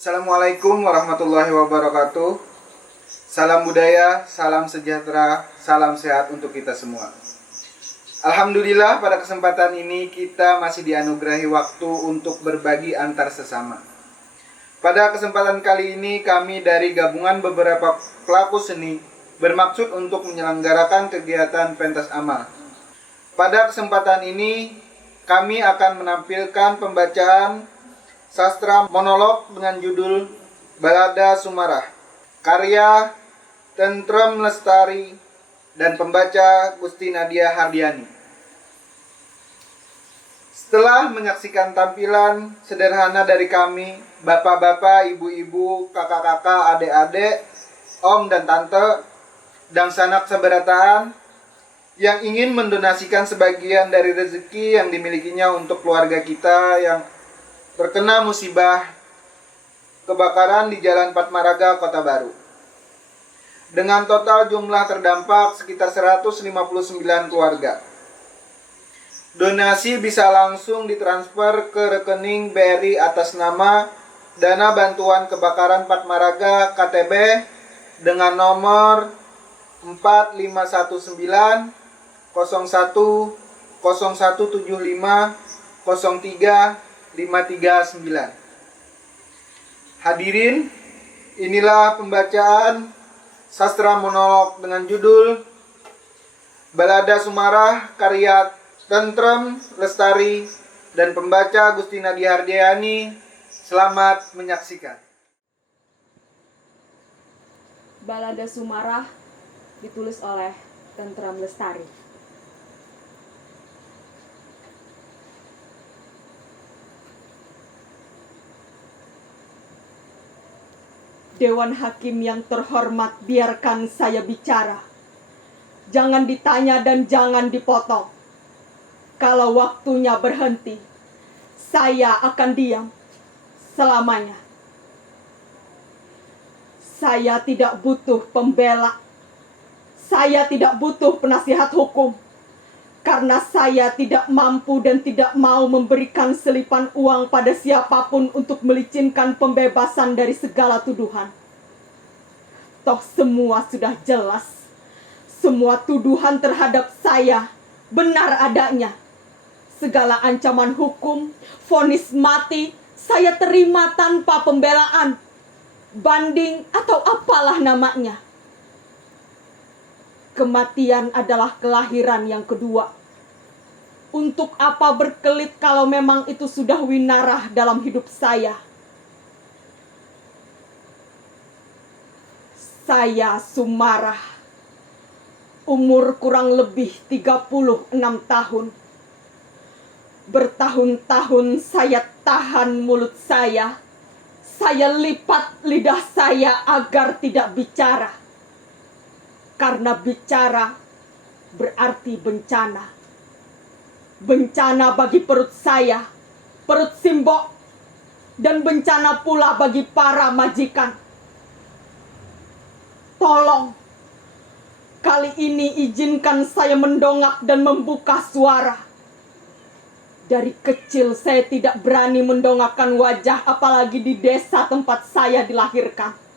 Assalamualaikum warahmatullahi wabarakatuh. Salam budaya, salam sejahtera, salam sehat untuk kita semua. Alhamdulillah pada kesempatan ini kita masih dianugerahi waktu untuk berbagi antar sesama. Pada kesempatan kali ini kami dari gabungan beberapa pelaku seni bermaksud untuk menyelenggarakan kegiatan pentas amal. Pada kesempatan ini kami akan menampilkan pembacaan sastra monolog dengan judul Balada Sumarah, karya Tentrem Lestari dan pembaca Gusti Nadia Hardiani. Setelah menyaksikan tampilan sederhana dari kami, bapak-bapak, ibu-ibu, kakak-kakak, adik-adik, om dan tante, dan sanak sabarataan yang ingin mendonasikan sebagian dari rezeki yang dimilikinya untuk keluarga kita yang terkena musibah kebakaran di Jalan Patmaraga, Kota Baru. Dengan total jumlah terdampak sekitar 159 keluarga. Donasi bisa langsung ditransfer ke rekening BRI atas nama Dana Bantuan Kebakaran Patmaraga KTB dengan nomor 4519 01 0175 03 539. Hadirin, inilah pembacaan sastra monolog dengan judul Balada Sumarah karya Tentrem Lestari dan pembaca Gusti Nadia Hardiani. Selamat menyaksikan. Balada Sumarah ditulis oleh Tentrem Lestari. Dewan Hakim yang terhormat, biarkan saya bicara. Jangan ditanya dan jangan dipotong. Kalau waktunya berhenti, saya akan diam selamanya. Saya tidak butuh pembela. Saya tidak butuh penasihat hukum. Karena saya tidak mampu dan tidak mau memberikan selipan uang pada siapapun untuk melicinkan pembebasan dari segala tuduhan. Toh semua sudah jelas. Semua tuduhan terhadap saya benar adanya. Segala ancaman hukum, vonis mati, saya terima tanpa pembelaan, banding atau apalah namanya. Kematian adalah kelahiran yang kedua. Untuk apa berkelit kalau memang itu sudah winarah dalam hidup saya? Saya Sumarah, umur kurang lebih 36 tahun. Bertahun-tahun saya tahan mulut saya lipat lidah saya agar tidak bicara. Karena bicara berarti bencana. Bencana bagi perut saya, perut Simbok, dan bencana pula bagi para majikan. Tolong, kali ini izinkan saya mendongak dan membuka suara. Dari kecil saya tidak berani mendongakkan wajah, apalagi di desa tempat saya dilahirkan.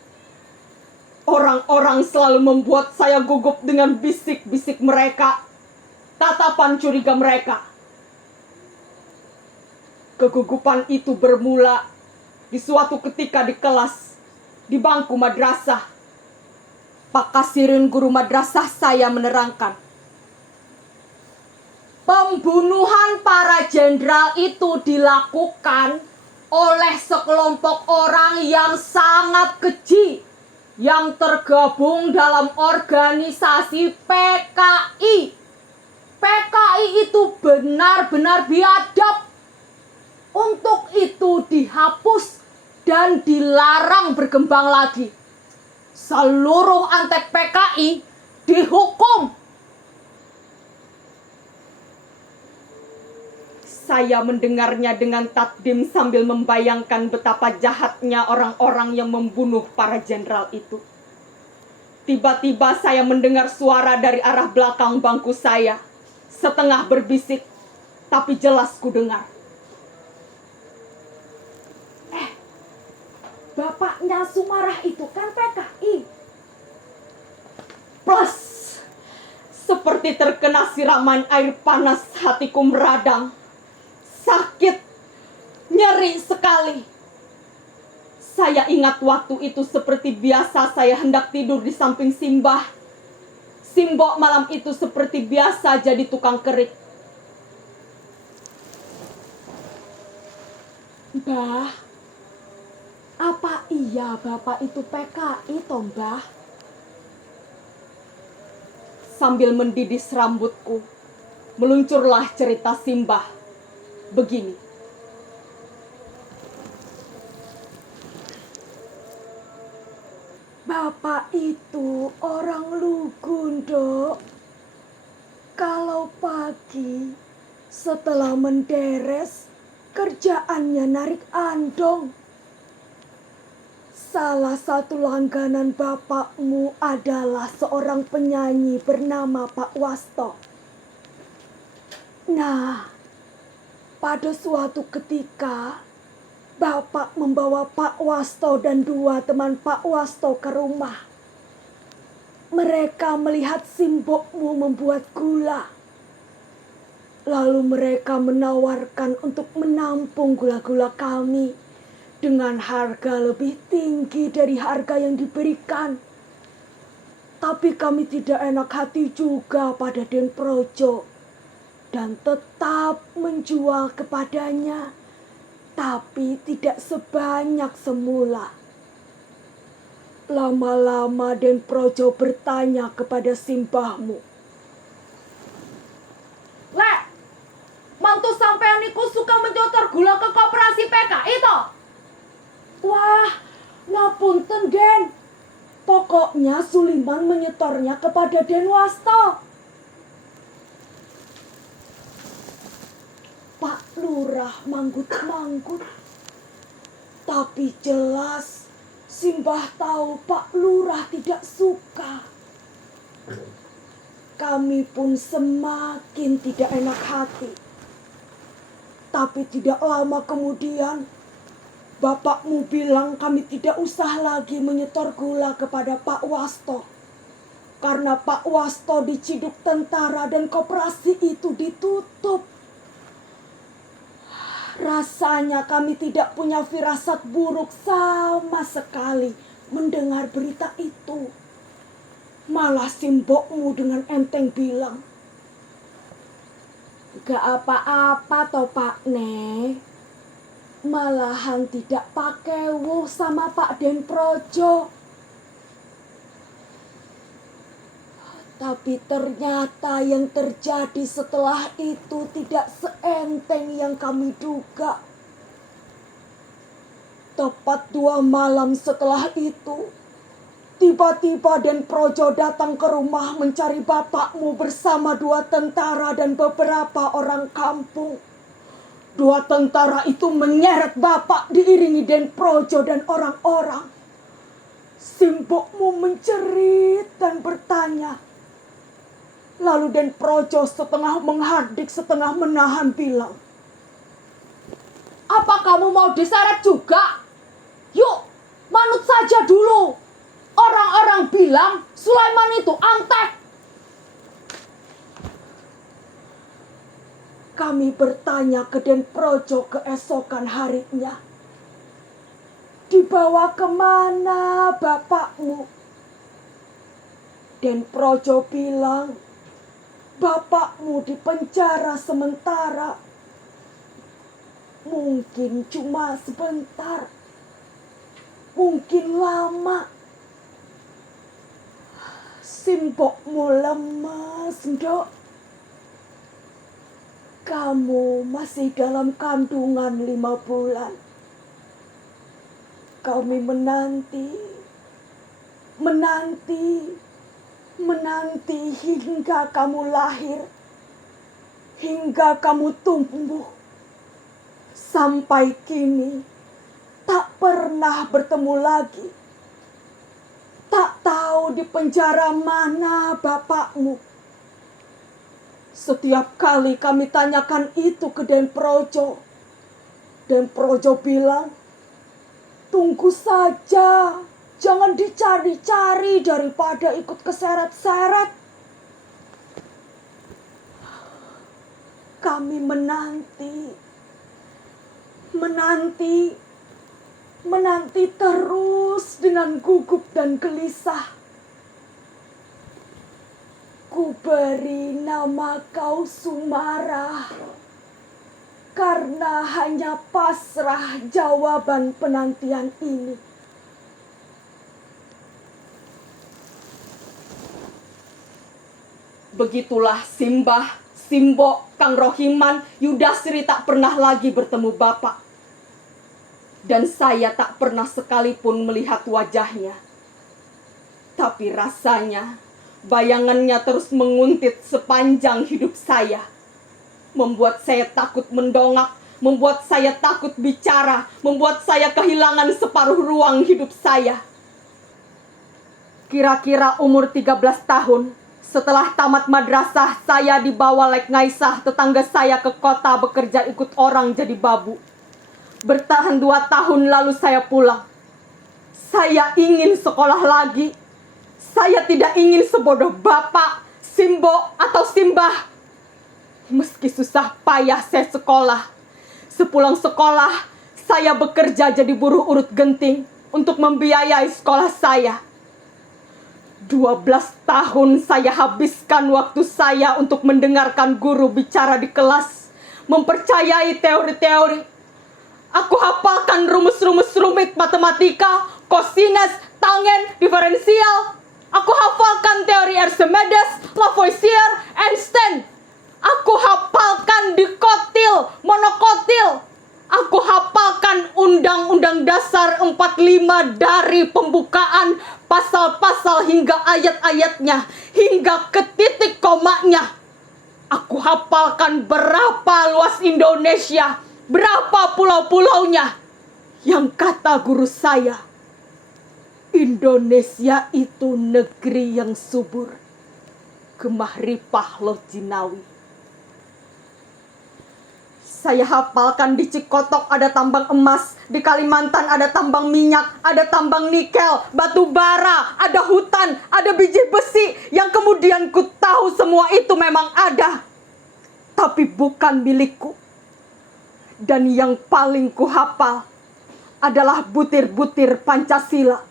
Orang-orang selalu membuat saya gugup dengan bisik-bisik mereka, tatapan curiga mereka. Kegugupan itu bermula di suatu ketika di kelas, di bangku madrasah. Pak Kasirin guru madrasah saya menerangkan, pembunuhan para jenderal itu dilakukan oleh sekelompok orang yang sangat keji, yang tergabung dalam organisasi PKI. PKI itu benar-benar biadab. Untuk itu dihapus dan dilarang berkembang lagi. Seluruh antek PKI dihukum. Saya mendengarnya dengan takdim sambil membayangkan betapa jahatnya orang-orang yang membunuh para jenderal itu. Tiba-tiba saya mendengar suara dari arah belakang bangku saya. Setengah berbisik, tapi jelas ku dengar. bapaknya Sumarah itu kan PKI. Plus, seperti terkena siraman air panas, hatiku meradang. Sakit, nyeri sekali. Saya ingat waktu itu seperti biasa saya hendak tidur di samping Simbah. Simbok malam itu seperti biasa jadi tukang kerik. Mbah, apa iya bapak itu PKI toh, Mbah? Sambil mendidis rambutku, meluncurlah cerita Simbah. Begini. Bapak itu orang Lugun, Dok. Kalau pagi setelah menderes, kerjaannya narik andong. Salah satu langganan bapakmu adalah seorang penyanyi bernama Pak Wasto. Nah, pada suatu ketika, bapak membawa Pak Wasto dan dua teman Pak Wasto ke rumah. Mereka melihat simbokmu membuat gula. Lalu mereka menawarkan untuk menampung gula-gula kami dengan harga lebih tinggi dari harga yang diberikan. Tapi kami tidak enak hati juga pada Den Projo dan tetap menjual kepadanya, tapi tidak sebanyak semula. Lama-lama Den Projo bertanya kepada simbahmu, "Lek, mantu sampean niku suka mencotor gula ke koperasi PKI toh?" "Wah, ngapunten Den. Pokoknya Suliman menyetornya kepada Den Wasto." Pak Lurah manggut-manggut. Tapi jelas Simbah tahu Pak Lurah tidak suka. Kami pun semakin tidak enak hati. Tapi tidak lama kemudian, bapakmu bilang kami tidak usah lagi menyetor gula kepada Pak Wasto. Karena Pak Wasto diciduk tentara dan koperasi itu ditutup. Rasanya kami tidak punya firasat buruk sama sekali mendengar berita itu. Malah simbokmu dengan enteng bilang, "Gak apa-apa toh Pak Ne. Malahan tidak pakai wuh sama Pak Den Projo." Tapi ternyata yang terjadi setelah itu tidak seenteng yang kami duga. Tepat 2 malam setelah itu, tiba-tiba Den Projo datang ke rumah mencari bapakmu bersama 2 tentara dan beberapa orang kampung. 2 tentara itu menyeret bapak diiringi Den Projo dan orang-orang. Simbokmu mencerit dan bertanya. Lalu Den Projo setengah menghardik, setengah menahan bilang, "Apa kamu mau diseret juga? Yuk, manut saja dulu. Orang-orang bilang Sulaiman itu antek." Kami bertanya ke Den Projo keesokan harinya, "Dibawa kemana bapakmu?" Den Projo bilang, "Bapakmu dipenjara sementara. Mungkin cuma sebentar. Mungkin lama." Simbokmu lemas, Dok. Kamu masih dalam kandungan 5 bulan. Kami menanti hingga kamu lahir, hingga kamu tumbuh. Sampai kini tak pernah bertemu lagi. Tak tahu di penjara mana bapakmu. Setiap kali kami tanyakan itu ke Den Projo, Den Projo bilang, Tunggu saja. Jangan dicari-cari daripada ikut keseret-seret. Kami menanti terus dengan gugup dan gelisah. Ku beri nama kau Sumara, karena hanya pasrah jawaban penantian ini. Begitulah Simbah, Simbo, Kang Rohiman, Yudasri tak pernah lagi bertemu Bapak. Dan saya tak pernah sekalipun melihat wajahnya. Tapi rasanya bayangannya terus menguntit sepanjang hidup saya. Membuat saya takut mendongak, membuat saya takut bicara, membuat saya kehilangan separuh ruang hidup saya. Kira-kira umur 13 tahun, setelah tamat madrasah, saya dibawa Lek Ngaisah, tetangga saya, ke kota bekerja ikut orang jadi babu. Bertahan 2 tahun lalu saya pulang. Saya ingin sekolah lagi. Saya tidak ingin sebodoh Bapak, Simbo, atau Simbah. Meski susah payah saya sekolah. Sepulang sekolah, saya bekerja jadi buruh urut genting untuk membiayai sekolah saya. 12 tahun saya habiskan waktu saya untuk mendengarkan guru bicara di kelas, mempercayai teori-teori. Aku hafalkan rumus-rumus rumit matematika, kosinus, tangen, diferensial. Aku hafalkan teori Archimedes, Lavoisier, Einstein. Aku hafalkan dikotil, monokotil. Aku hafalkan Undang-Undang Dasar 45 dari pembukaan pasal-pasal hingga ayat-ayatnya, hingga ke titik komanya. Aku hafalkan berapa luas Indonesia, berapa pulau-pulaunya. Yang kata guru saya, Indonesia itu negeri yang subur. Gemah ripah Loh Jinawi. Saya hafalkan di Cikotok ada tambang emas, di Kalimantan ada tambang minyak, ada tambang nikel, batu bara, ada hutan, ada biji besi, yang kemudian ku tahu semua itu memang ada, tapi bukan milikku. Dan yang paling ku hafal adalah butir-butir Pancasila.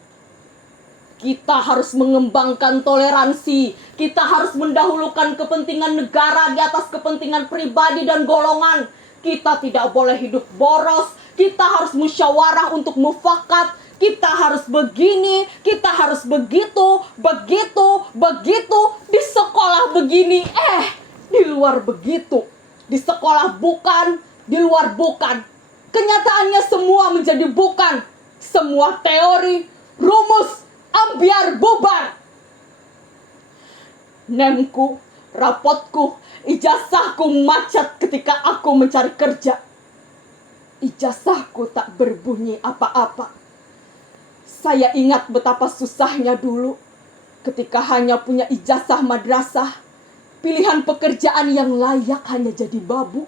Kita harus mengembangkan toleransi, kita harus mendahulukan kepentingan negara di atas kepentingan pribadi dan golongan. Kita tidak boleh hidup boros, kita harus musyawarah untuk mufakat, kita harus begini, kita harus begitu, begitu, di sekolah begini, di luar begitu, di sekolah bukan, di luar bukan. Kenyataannya semua menjadi bukan, semua teori, rumus, ambiar bubar. Nemku, rapotku, ijazahku macet ketika aku mencari kerja. Ijazahku tak berbunyi apa-apa. Saya ingat betapa susahnya dulu ketika hanya punya ijazah madrasah. Pilihan pekerjaan yang layak hanya jadi babu,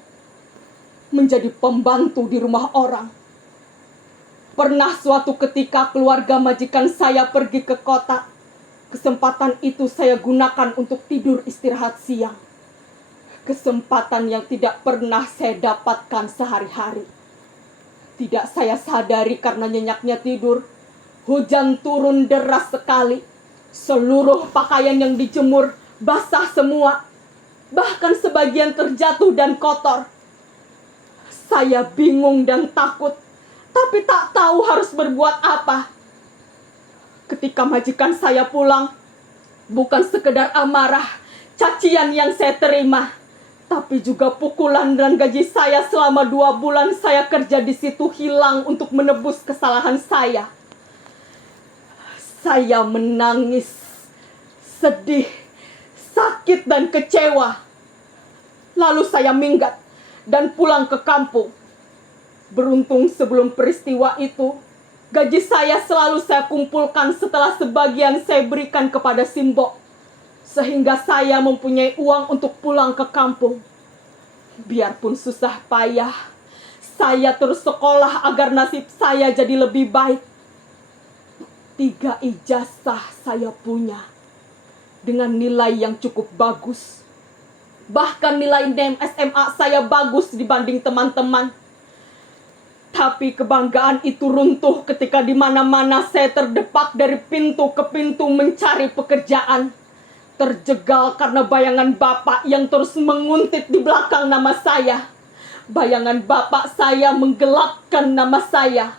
menjadi pembantu di rumah orang. Pernah suatu ketika keluarga majikan saya pergi ke kota. Kesempatan itu saya gunakan untuk tidur istirahat siang. Kesempatan yang tidak pernah saya dapatkan sehari-hari. Tidak saya sadari karena nyenyaknya tidur. Hujan turun deras sekali. Seluruh pakaian yang dijemur basah semua. Bahkan sebagian terjatuh dan kotor. Saya bingung dan takut, tapi tak tahu harus berbuat apa. Ketika majikan saya pulang, bukan sekedar amarah, cacian yang saya terima, tapi juga pukulan, dan gaji saya selama 2 bulan saya kerja di situ hilang untuk menebus kesalahan saya. Saya menangis, sedih, sakit dan kecewa. Lalu saya minggat dan pulang ke kampung. Beruntung sebelum peristiwa itu, gaji saya selalu saya kumpulkan setelah sebagian saya berikan kepada Simbo. Sehingga saya mempunyai uang untuk pulang ke kampung. Biarpun susah payah, saya terus sekolah agar nasib saya jadi lebih baik. 3 ijazah saya punya dengan nilai yang cukup bagus. Bahkan nilai NEM SMA saya bagus dibanding teman-teman. Tapi kebanggaan itu runtuh ketika di mana-mana saya terdepak dari pintu ke pintu mencari pekerjaan. Terjegal karena bayangan Bapak yang terus menguntit di belakang nama saya. Bayangan Bapak saya menggelapkan nama saya.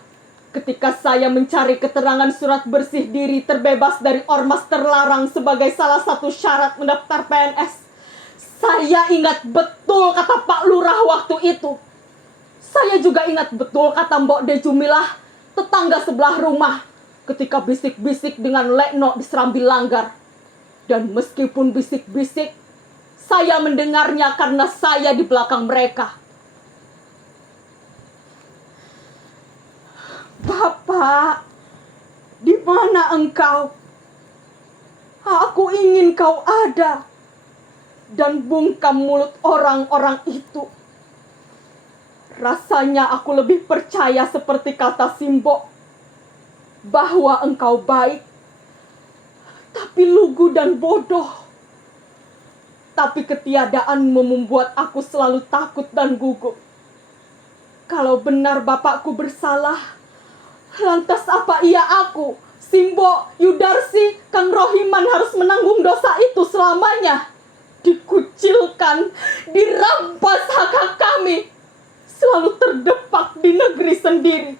Ketika saya mencari keterangan surat bersih diri terbebas dari ormas terlarang sebagai salah satu syarat mendaftar PNS. Saya ingat betul kata Pak Lurah waktu itu. Saya juga ingat betul kata Mbok De Jumilah, tetangga sebelah rumah, ketika bisik-bisik dengan Lekno di Serambi Langgar. Dan meskipun bisik-bisik, saya mendengarnya karena saya di belakang mereka. Bapak, di mana engkau? Aku ingin kau ada. Dan bungkam mulut orang-orang itu. Rasanya aku lebih percaya seperti kata Simbo, bahwa engkau baik, tapi lugu dan bodoh. Tapi ketiadaanmu membuat aku selalu takut dan gugup. Kalau benar bapakku bersalah, lantas apa iya aku, Simbo, Yudarsi, Kang Rohiman harus menanggung dosa itu selamanya? Dikucilkan, dirampas hak-hak kami, selalu terdepak di negeri sendiri.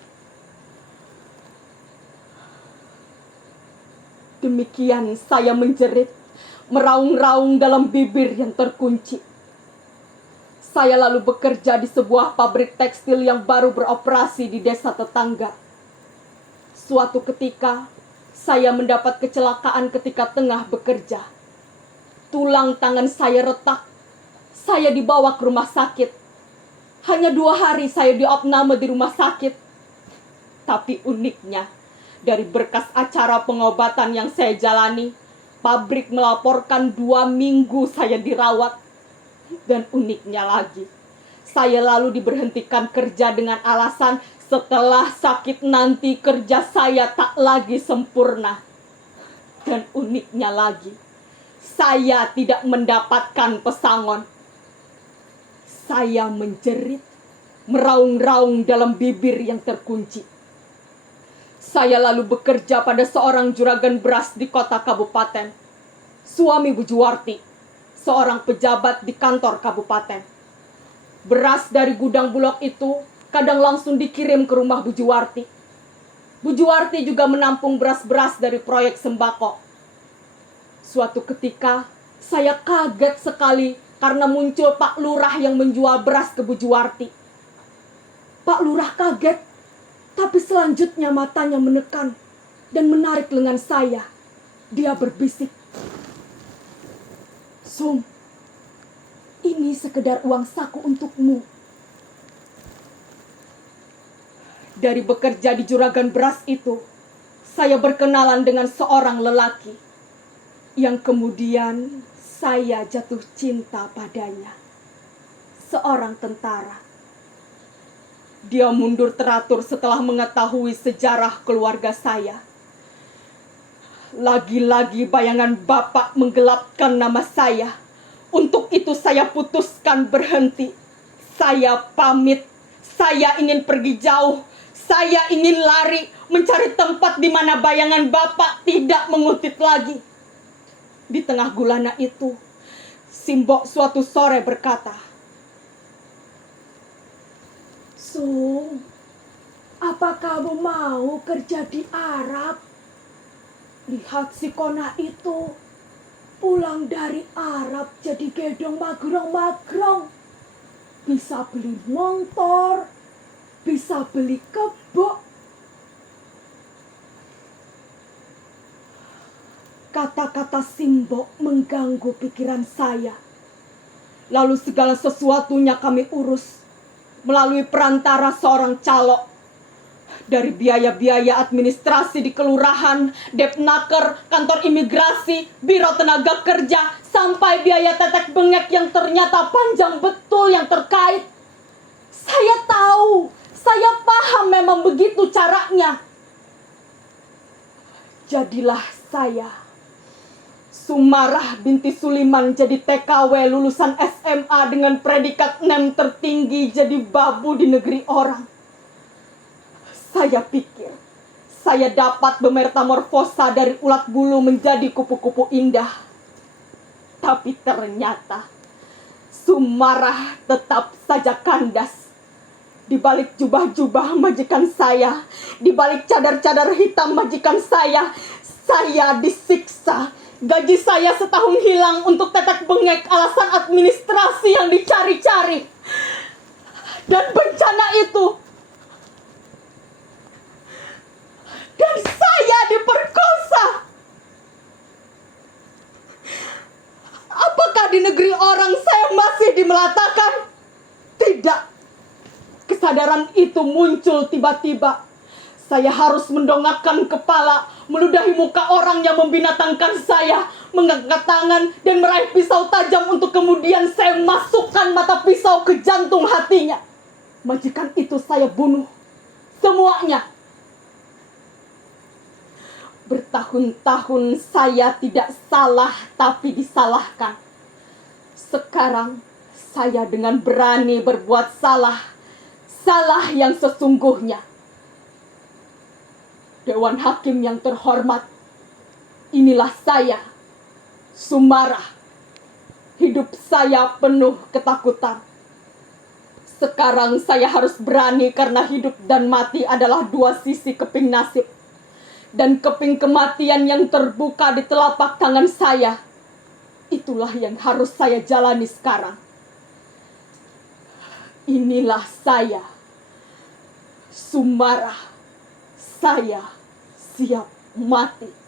Demikian saya menjerit, meraung-raung dalam bibir yang terkunci. Saya lalu bekerja di sebuah pabrik tekstil yang baru beroperasi di desa tetangga. Suatu ketika, saya mendapat kecelakaan ketika tengah bekerja. Tulang tangan saya retak. Saya dibawa ke rumah sakit. Hanya 2 hari saya diopname di rumah sakit. Tapi uniknya, dari berkas acara pengobatan yang saya jalani, pabrik melaporkan 2 minggu saya dirawat. Dan uniknya lagi, saya lalu diberhentikan kerja dengan alasan setelah sakit nanti kerja saya tak lagi sempurna. Dan uniknya lagi, saya tidak mendapatkan pesangon. Saya menjerit, meraung-raung dalam bibir yang terkunci. Saya lalu bekerja pada seorang juragan beras di kota kabupaten. Suami Bu Juwarti, seorang pejabat di kantor kabupaten. Beras dari gudang Bulog itu kadang langsung dikirim ke rumah Bu Juwarti. Bu Juwarti juga menampung beras-beras dari proyek sembako. Suatu ketika, saya kaget sekali karena muncul Pak Lurah yang menjual beras ke Bu Juwarti. Pak Lurah kaget, tapi selanjutnya matanya menekan dan menarik lengan saya. Dia berbisik, "Sum, ini sekedar uang saku untukmu." Dari bekerja di juragan beras itu, saya berkenalan dengan seorang lelaki yang kemudian saya jatuh cinta padanya. Seorang tentara. Dia mundur teratur setelah mengetahui sejarah keluarga saya. Lagi-lagi bayangan Bapak menggelapkan nama saya. Untuk itu saya putuskan berhenti. Saya pamit. Saya ingin pergi jauh. Saya ingin lari, mencari tempat di mana bayangan Bapak tidak menguntit lagi. Di tengah gulana itu, Simbo suatu sore berkata, "Sung, apa kamu mau kerja di Arab? Lihat si Kona itu, pulang dari Arab jadi gedong magrong-magrong. Bisa beli motor, bisa beli kebo." Kata-kata Simbo mengganggu pikiran saya. Lalu segala sesuatunya kami urus melalui perantara seorang calo. Dari biaya-biaya administrasi di kelurahan, Depnaker, kantor imigrasi, biro tenaga kerja, sampai biaya tetek bengek yang ternyata panjang betul yang terkait. Saya tahu caranya. Jadilah saya, Sumarah binti Suliman, jadi TKW lulusan SMA dengan predikat NEM tertinggi, jadi babu di negeri orang. Saya pikir saya dapat bermetamorfosa dari ulat bulu menjadi kupu-kupu indah. Tapi ternyata Sumarah tetap saja kandas. Di balik jubah-jubah majikan saya, di balik cadar-cadar hitam majikan saya disiksa. Gaji saya setahun hilang untuk tetek bengek alasan administrasi yang dicari-cari. Dan bencana itu, dan saya diperkosa. Apakah di negeri orang saya masih dimelatakan? Tidak. Kesadaran itu muncul tiba-tiba. Saya harus mendongakkan kepala, meludahi muka orang yang membinatangkan saya, mengangkat tangan dan meraih pisau tajam untuk kemudian saya masukkan mata pisau ke jantung hatinya. Majikan itu saya bunuh. Semuanya. Bertahun-tahun saya tidak salah tapi disalahkan. Sekarang saya dengan berani berbuat salah. Salah yang sesungguhnya. Dewan Hakim yang terhormat, inilah saya, Sumarah. Hidup saya penuh ketakutan. Sekarang saya harus berani karena hidup dan mati adalah dua sisi keping nasib. Dan keping kematian yang terbuka di telapak tangan saya, itulah yang harus saya jalani sekarang. Inilah saya, Sumarah. Saya siap mati.